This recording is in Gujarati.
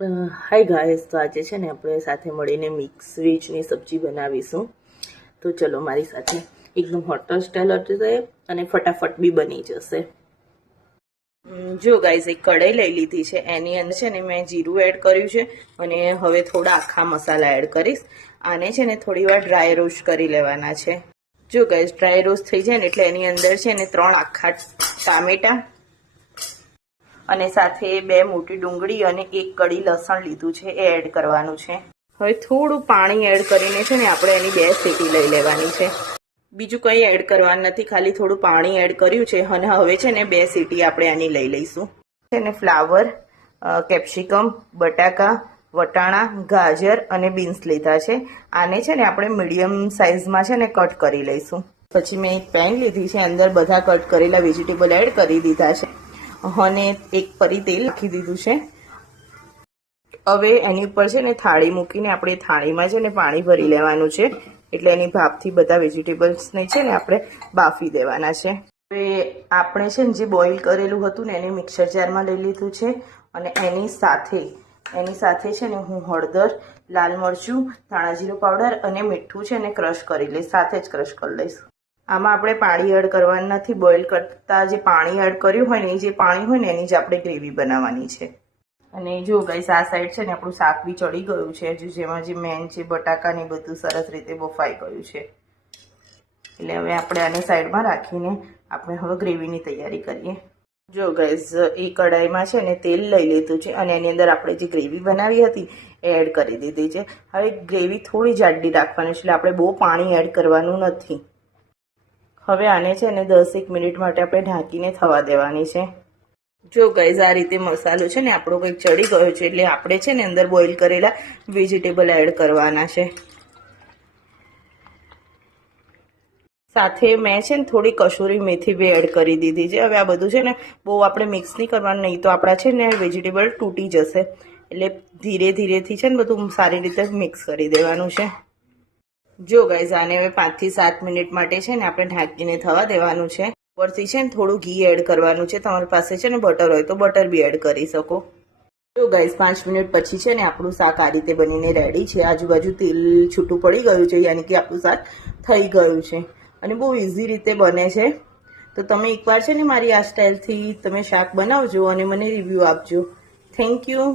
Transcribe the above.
હાય ગાઈસ, તો આજે છે ને આપણે સાથે મળીને મિક્સ વેજની સબ્જી બનાવીશું. તો ચલો મારી સાથે, એકદમ હોટલ સ્ટાઇલ હશે અને ફટાફટ બી બની જશે. જો ગાઈસ, એક કઢાઈ લઈ લીધી છે. એની અંદર છે ને મેં જીરું એડ કર્યું છે અને હવે થોડા આખા મસાલા એડ કરીશ. આને છે ને થોડી વાર ડ્રાય રોસ્ટ કરી લેવાના છે. જો ગાઈસ, ડ્રાય રોસ્ટ થઈ જાય ને એટલે એની અંદર છે ને 3 આખા ટામેટા અને સાથે 2 મોટી ડુંગળી અને 1 કળી લસણ લીધું છે, એ એડ કરવાનું છે. હવે થોડું પાણી એડ કરીને છે ને આપણે એની 2 સીટી લઈ લેવાની છે. બીજું કંઈ એડ કરવાનું નથી, ખાલી થોડું પાણી એડ કર્યું છે અને હવે છે ને 2 સીટી આપણે આની લઈ લઈશું. છે ને ફ્લાવર, કેપ્સિકમ, બટાકા, વટાણા, ગાજર અને બીન્સ લીધા છે. આને છે ને આપણે મીડિયમ સાઇઝમાં છે ને કટ કરી લઈશું. પછી મેં એક પેન લીધી છે, અંદર બધા કટ કરેલા વેજીટેબલ એડ કરી દીધા છે અને એક પરી તેલ નાખી દીધું છે. હવે એની ઉપર છે ને થાળી મૂકીને આપણે થાળીમાં છે ને પાણી ભરી લેવાનું છે, એટલે એની ભાપથી બધા વેજીટેબલ્સને છે ને આપણે બાફી દેવાના છે. હવે આપણે છે ને જે બોઇલ કરેલું હતું ને એને મિક્સર જારમાં લઈ લીધું છે અને એની સાથે છે ને હું હળદર, લાલ મરચું, ધાણા જીરું પાવડર અને મીઠું છે ને ક્રશ કરી લઈશ, સાથે જ ક્રશ કરી લઈશ. આમાં આપણે પાણી એડ કરવાનું નથી. બોઇલ કરતા જે પાણી એડ કર્યું હોય ને એ જે પાણી હોય ને એની જ આપણે ગ્રેવી બનાવવાની છે. અને જો ગાઈસ, આ સાઈડ છે ને આપણું શાક બી ચડી ગયું છે, જેમાં જે મેન છે બટાકા ને બધું સરસ રીતે બફાઈ ગયું છે. એટલે હવે આપણે આને સાઈડમાં રાખીને આપણે હવે ગ્રેવીની તૈયારી કરીએ. જો ગાઈસ, એ કઢાઈમાં છે ને તેલ લઈ લીધું છે અને એની અંદર આપણે જે ગ્રેવી બનાવી હતી એ એડ કરી દીધી છે. હવે ગ્રેવી થોડી જાડી રાખવાની છે, એટલે આપણે બહુ પાણી એડ કરવાનું નથી. હવે આને છે ને 10 મિનિટ માટે આપણે ઢાંકીને થવા દેવાની છે. જો ગાઈઝ, આ રીતે મસાલો છે ને આપણો કંઈક ચડી ગયો છે, એટલે આપણે છે ને અંદર બોઇલ કરેલા વેજીટેબલ એડ કરવાના છે. સાથે મેં છે ને થોડી કસૂરી મેથી બી એડ કરી દીધી છે. હવે આ બધું છે ને બહુ આપણે મિક્સ નહીં કરવાનું, નહીં તો આપણા છે ને વેજીટેબલ તૂટી જશે. એટલે ધીરે ધીરેથી છે ને બધું સારી રીતે મિક્સ કરી દેવાનું છે. જો ગાઈઝ, આને હવે 5 થી 7 મિનિટ માટે છે ને આપણે ઢાંકીને થવા દેવાનું છે. ઉપરથી છે ને થોડું ઘી એડ કરવાનું છે. તમારી પાસે છે ને બટર હોય તો બટર બી એડ કરી શકો. જો ગાઈઝ, 5 મિનિટ પછી છે ને આપણું શાક આ રીતે બનીને રેડી છે. આજુબાજુ તેલ છૂટું પડી ગયું છે, યાની કે આપણું શાક થઈ ગયું છે અને બહુ ઇઝી રીતે બને છે. તો તમે એકવાર છે ને મારી આ સ્ટાઇલથી તમે શાક બનાવજો અને મને રિવ્યૂ આપજો. Thank you.